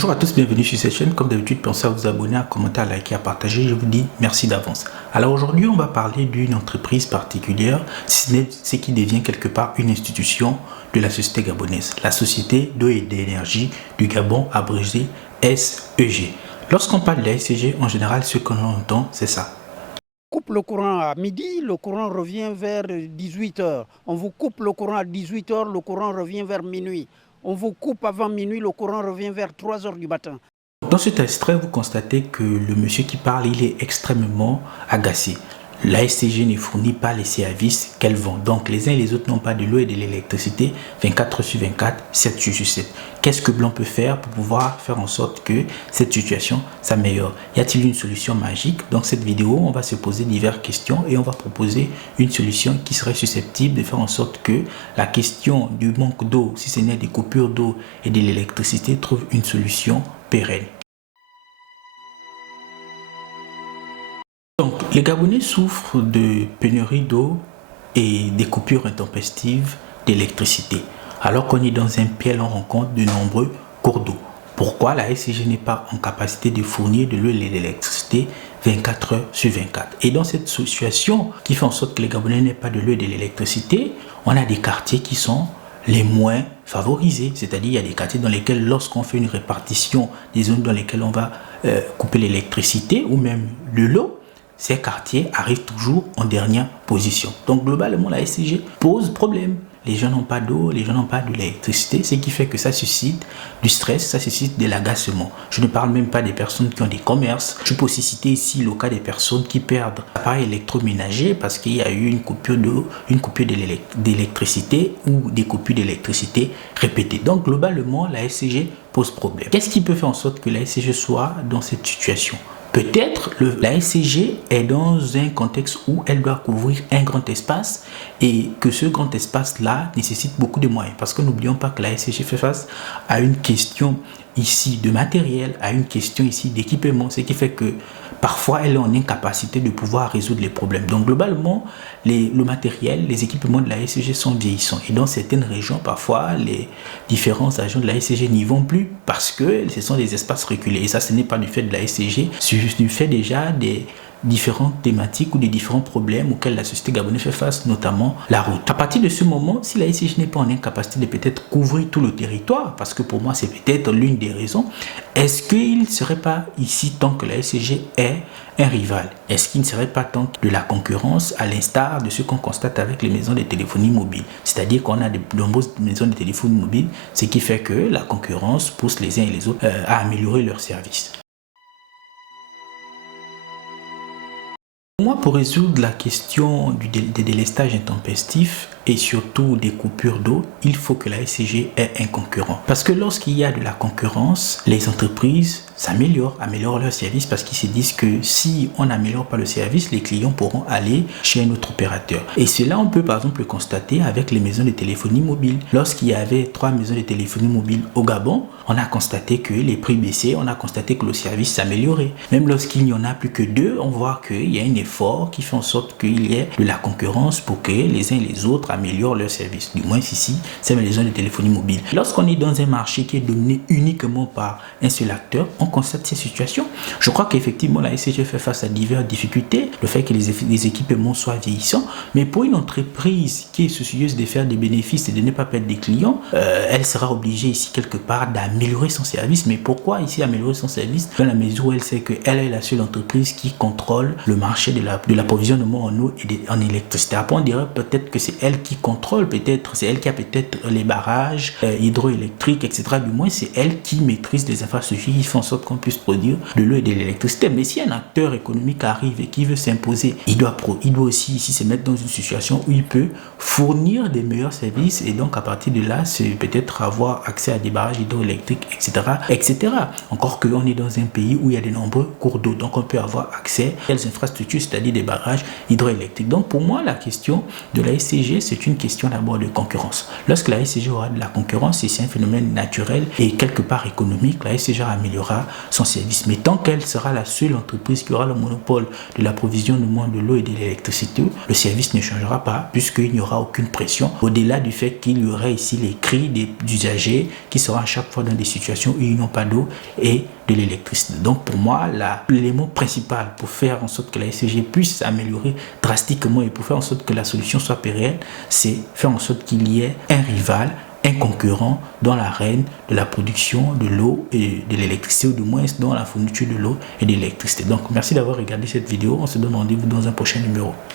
Bonjour à tous, bienvenue sur cette chaîne. Comme d'habitude, pensez à vous abonner, à commenter, à liker, à partager. Je vous dis merci d'avance. Alors aujourd'hui, on va parler d'une entreprise particulière, ce qui devient quelque part une institution de la société gabonaise. La Société d'eau et d'énergie du Gabon, abrégée SEG. Lorsqu'on parle de la SEG, en général, ce qu'on entend, c'est ça. Coupe le courant à midi, le courant revient vers 18h. On vous coupe le courant à 18h, le courant revient vers minuit. On vous coupe avant minuit, le courant revient vers 3h du matin. Dans cet extrait, vous constatez que le monsieur qui parle, il est extrêmement agacé. La SCG ne fournit pas les services qu'elle vend. Donc, les uns et les autres n'ont pas de l'eau et de l'électricité 24 sur 24, 7 jours sur 7. Qu'est-ce que l'on peut faire pour pouvoir faire en sorte que cette situation s'améliore? Y a-t-il une solution magique? Dans cette vidéo, on va se poser diverses questions et on va proposer une solution qui serait susceptible de faire en sorte que la question du manque d'eau, si ce n'est des coupures d'eau et de l'électricité, trouve une solution pérenne. Donc, les Gabonais souffrent de pénurie d'eau et des coupures intempestives d'électricité. Alors qu'on est dans un pays, on rencontre de nombreux cours d'eau. Pourquoi la SCG n'est pas en capacité de fournir de l'eau et de l'électricité 24 heures sur 24? Et dans cette situation qui fait en sorte que les Gabonais n'aient pas de l'eau et de l'électricité, on a des quartiers qui sont les moins favorisés. C'est-à-dire il y a des quartiers dans lesquels lorsqu'on fait une répartition des zones dans lesquelles on va couper l'électricité ou même de l'eau, ces quartiers arrivent toujours en dernière position. Donc globalement, la SCG pose problème. Les gens n'ont pas d'eau, les gens n'ont pas de l'électricité, ce qui fait que ça suscite du stress, ça suscite de l'agacement. Je ne parle même pas des personnes qui ont des commerces. Je peux aussi citer ici le cas des personnes qui perdent l'appareil électroménager parce qu'il y a eu une coupure d'eau, une coupure d'électricité ou des coupures d'électricité répétées. Donc globalement, la SCG pose problème. Qu'est-ce qui peut faire en sorte que la SCG soit dans cette situation? Peut-être la SCG est dans un contexte où elle doit couvrir un grand espace et que ce grand espace-là nécessite beaucoup de moyens. Parce que n'oublions pas que la SCG fait face à une question ici de matériel, à une question ici d'équipement, ce qui fait que parfois elle est en incapacité de pouvoir résoudre les problèmes. Donc globalement, le matériel, les équipements de la SCG sont vieillissants. Et dans certaines régions, parfois, les différents agents de la SCG n'y vont plus parce que ce sont des espaces reculés. Et ça, ce n'est pas du fait de la SCG, c'est juste du fait déjà des différentes thématiques ou des différents problèmes auxquels la société gabonaise fait face, notamment la route. À partir de ce moment, si la SCG n'est pas en incapacité de peut-être couvrir tout le territoire, parce que pour moi c'est peut-être l'une des raisons, est-ce qu'il ne serait pas ici tant que la SCG est un rival? Est-ce qu'il ne serait pas tant de la concurrence à l'instar de ce qu'on constate avec les maisons de téléphonie mobile? C'est-à-dire qu'on a de nombreuses maisons de téléphonie mobile, ce qui fait que la concurrence pousse les uns et les autres à améliorer leurs services. Moi, pour résoudre la question des délestages intempestifs et surtout des coupures d'eau, il faut que la SCG ait un concurrent. Parce que lorsqu'il y a de la concurrence, les entreprises améliorent leur service parce qu'ils se disent que si on n'améliore pas le service, les clients pourront aller chez un autre opérateur. Et cela, on peut par exemple le constater avec les maisons de téléphonie mobile. Lorsqu'il y avait 3 maisons de téléphonie mobile au Gabon, on a constaté que les prix baissaient, on a constaté que le service s'améliorait. Même lorsqu'il n'y en a plus que 2, on voit qu'il y a un effort qui fait en sorte qu'il y ait de la concurrence pour que les uns et les autres améliorent leur service. Du moins ici, c'est les maisons de téléphonie mobile. Lorsqu'on est dans un marché qui est dominé uniquement par un seul acteur, on constate ces situations. Je crois qu'effectivement la SCG fait face à diverses difficultés, le fait que les équipements soient vieillissants, mais pour une entreprise qui est soucieuse de faire des bénéfices et de ne pas perdre des clients, elle sera obligée ici quelque part d'améliorer son service. Mais pourquoi ici améliorer son service? Dans la mesure où elle sait qu'elle est la seule entreprise qui contrôle le marché de l'approvisionnement en eau et en électricité. Après on dirait peut-être que c'est elle qui contrôle, peut-être c'est elle qui a peut-être les barrages hydroélectriques, etc. Du moins c'est elle qui maîtrise les infrastructures qui font en sorte qu'on puisse produire de l'eau et de l'électricité. Mais si un acteur économique arrive et qui veut s'imposer, il doit aussi ici se mettre dans une situation où il peut fournir des meilleurs services et donc à partir de là, c'est peut-être avoir accès à des barrages hydroélectriques, etc., etc. Encore qu'on est dans un pays où il y a de nombreux cours d'eau, donc on peut avoir accès à des infrastructures, c'est-à-dire des barrages hydroélectriques. Donc pour moi, la question de la SCG, c'est une question d'abord de concurrence. Lorsque la SCG aura de la concurrence, c'est un phénomène naturel et quelque part économique, la SCG améliorera fera son service. Mais tant qu'elle sera la seule entreprise qui aura le monopole de l'approvisionnement de l'eau et de l'électricité, le service ne changera pas puisqu'il n'y aura aucune pression. Au-delà du fait qu'il y aurait ici les cris des usagers qui seront à chaque fois dans des situations où ils n'ont pas d'eau et de l'électricité. Donc pour moi, l'élément principal pour faire en sorte que la SCG puisse s'améliorer drastiquement et pour faire en sorte que la solution soit pérenne, c'est faire en sorte qu'il y ait un rival, un concurrent dans l'arène de la production de l'eau et de l'électricité, ou du moins dans la fourniture de l'eau et de l'électricité. Donc merci d'avoir regardé cette vidéo. On se donne rendez-vous dans un prochain numéro.